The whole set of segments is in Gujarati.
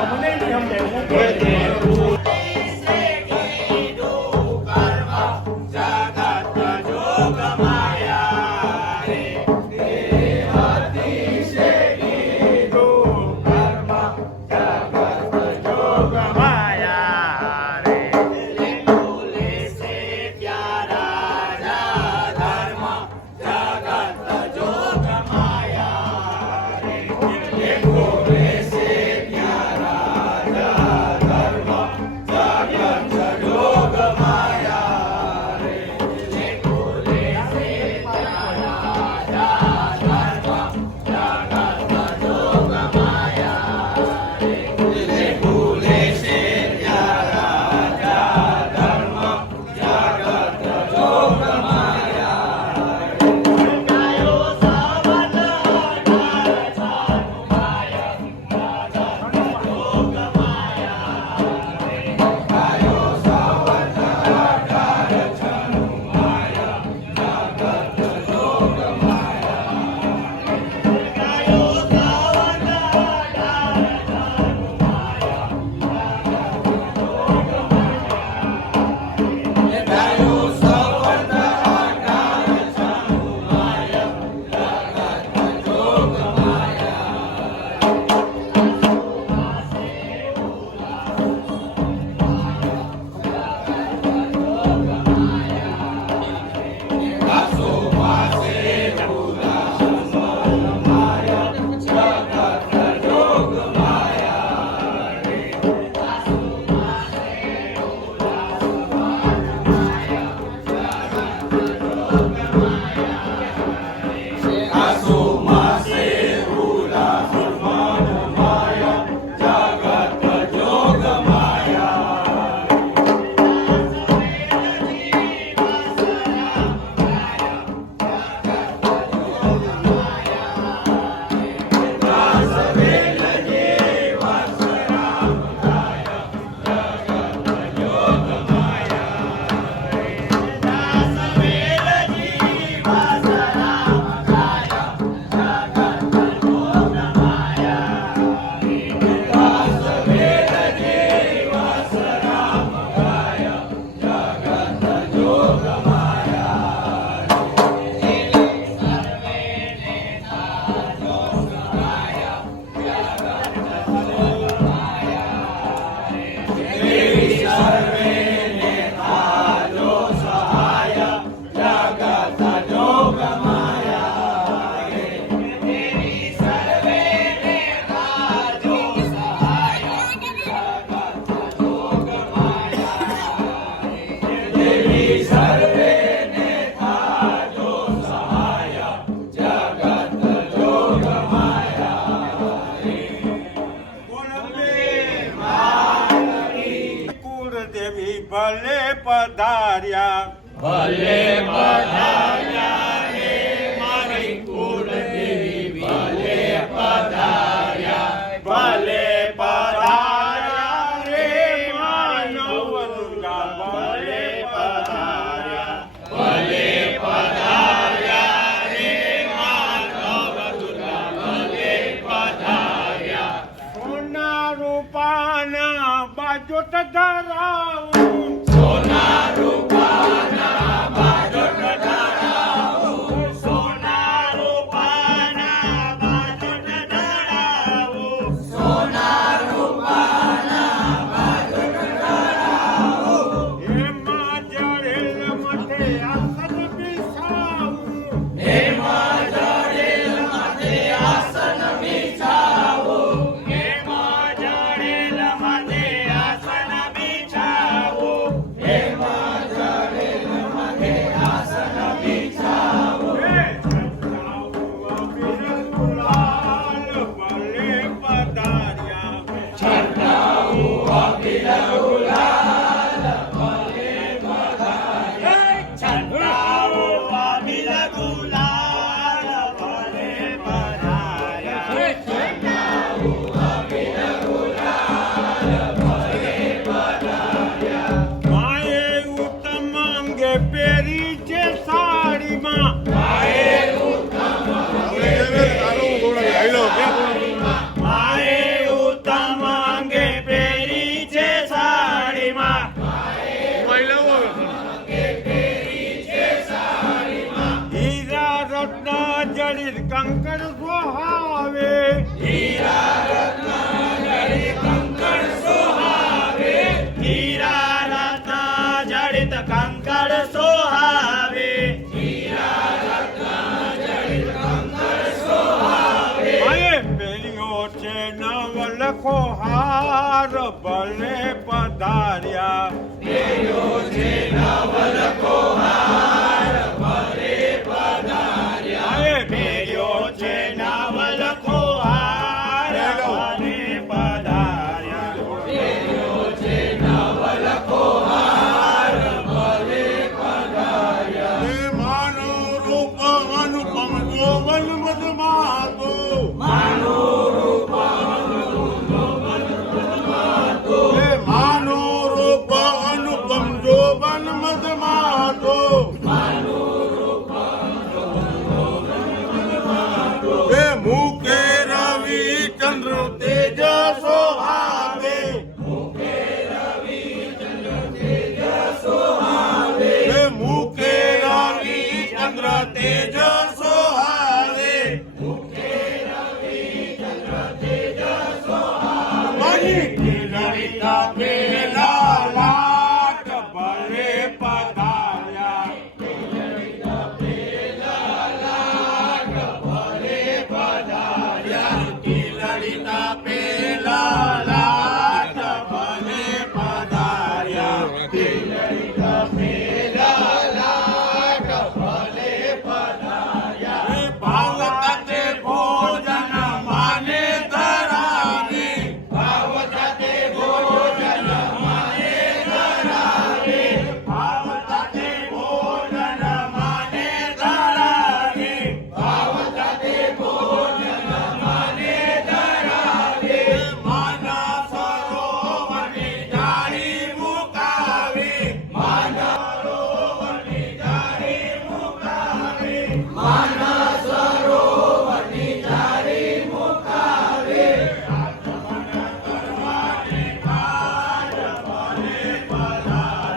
મને નહીં સમજાય. ભલે પધાર્યા ભલે પધાર્યા રે મારી કુળદેવી ભલે પધાર્યા ભલે પધાર્યા રે માનવ દુર્ગા ભલે પધાર્યા ભલે પધાર્યા રે માનવ દુર્ગા ભલે પધાર્યા સોના રૂપાના બાજોટ ધરાવું સોના રૂપાના બાજોટ ધરાવું સોના રૂપાના બાજોટ ધરાવું સોના રૂપાના બાજોટ ધરાવું એમાં જડેલ મથે આસન બિછાવું એમાં જડેલ માથે આસન બિછાવું એમાં જડેલ મથે આસન બિછાવું કંકણ સોહાવે હીરા રત્ન જડિત કંકણ સોહાવે હીરા રત્ન જડિત કંકણ સોહાવે હીરા રત્ન જડિત કંકણ સોહાવે આયે પહેર્યો છે નવલખો હાર ભલે પધાર્યા પહેર્યો છે નવલખો હાર ભલે પધાર્યા આયે પહેર્યો છે નવલખો હાર ભલે પધાર્યા પહેર્યો છે નવલખો હાર ભલે પધાર્યા હે માનો રૂપ અનુપમ જોવન મદમાતો માનો રૂપ હે માનો રૂપ અનુપમ જોવન મદમાતો હે મુકે રવિ ચંદ્ર તેજ સોહાવે હે મુકે રવિ ચંદ્ર તેજ સોહાવે મારી લલિતા પેલા લાટ ભલે પધાર્યા લલિતા પેલા લાટ ભલે પધાર્યા હે ભાવતા ભોજન માને ધરાવે ભાવતા ભોજન માને ધરાવે માના સરોવરની જાળી મુકાવે માના સરોવરની જાળી મુકાવે આચમન કરવાની કાર ભલે પધાર્યા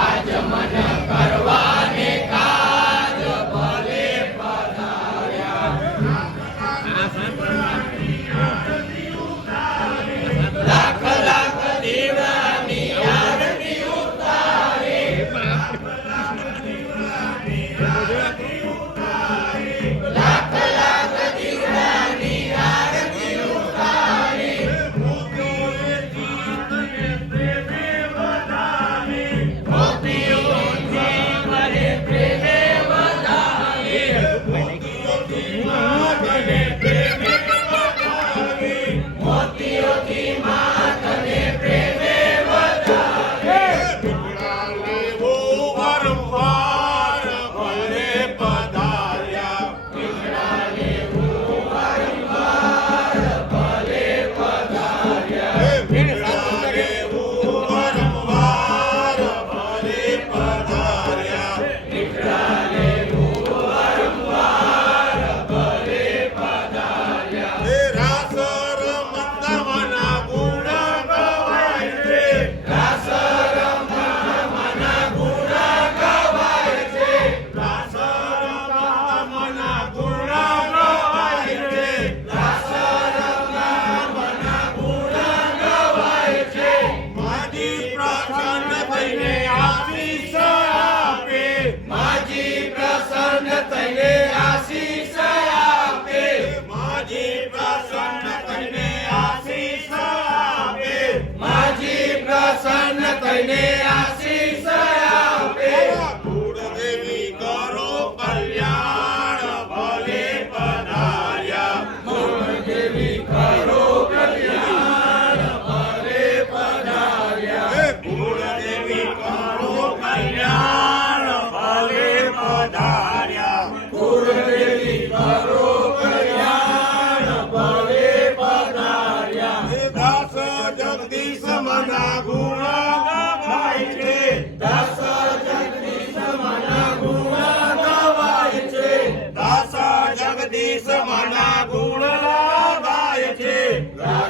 આચમન કરવાની કાર ભલે પધાર્યા લાખ લાખ દીવાની આરતી ઉતારે લાખ લાખ દીવાની આરતી ઉતારે મોતીઓથી મને પ્રેમે વધારે મોતીઓથી માતને પ્રેમે વધારે લેવો વારંવાર ભલે પધાર્યા લેવું વારંવાર ભલે પધાર્યા હે રાસ રમતવના ગુણ ગવાય છે રાસ રમવાના ગુણ ગવાય છે રાસ રમતવના ગુણ ગવાય છે રાસ રમવાના ગુણ ગવાય છે માજી પ્રસન્ન થઈને આશીષ આપે માજી પ્રસન્ન થઈને આશીષ આપે માજી પ્રસન્ન થઈને આશીષ આપે માજી પ્રસન્ન થઈને આશીષ આપે કુળદેવી કરો કલ્યાણ ભલે પધાર્યા દેવી કરો કલ્યાણ ભલે પધાર્યા હે કુળદેવી કરો કલ્યાણ ભલે પધાર્યા કુળદેવી કરો કલ્યાણ ભલે પધાર્યા હે દાસ જગદીશ મના ગુણ ગવાય છે દાસ જગદીશ મના ગુણ ગવાય છે દાસ જગદીશ મના ગુણ ગાય છે રાજ